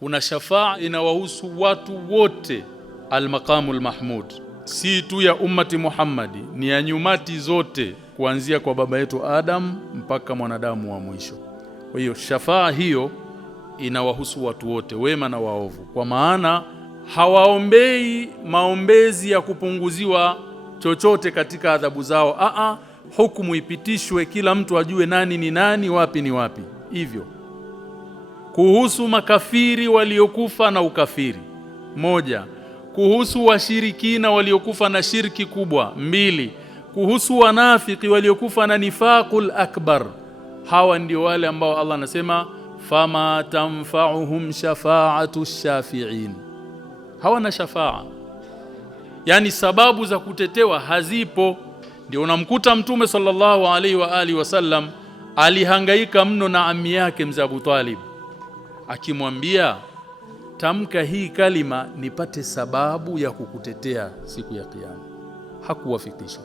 Kuna shafaa inawahusu watu wote, al-maqamul mahmud, si tu ya ummati Muhammadi, ni ya nyumati zote, kuanzia kwa baba yetu Adam mpaka mwanadamu wa mwisho. Kwa hiyo shafaa hiyo inawahusu watu wote, wema na waovu, kwa maana hawaombei maombezi ya kupunguziwa chochote katika adhabu zao. Hukumu ipitishwe, kila mtu ajue nani ni nani, wapi ni wapi. Hivyo kuhusu makafiri waliokufa na ukafiri, 1. Kuhusu washirikina waliokufa na shirki kubwa, 2. Kuhusu wanafiki waliokufa na nifaqul akbar. Hawa ndio wale ambao Allah anasema fama tanfa'uhum shafa'atu shafi'in. Hawana shafaa, yani sababu za kutetewa hazipo. Ndio unamkuta Mtume sallallahu alaihi wa alihi wasallam alihangaika mno na ammi yake mzee Abu Talib, akimwambia tamka hii kalima nipate sababu ya kukutetea siku ya Kiyama. Hakuwafikishwa.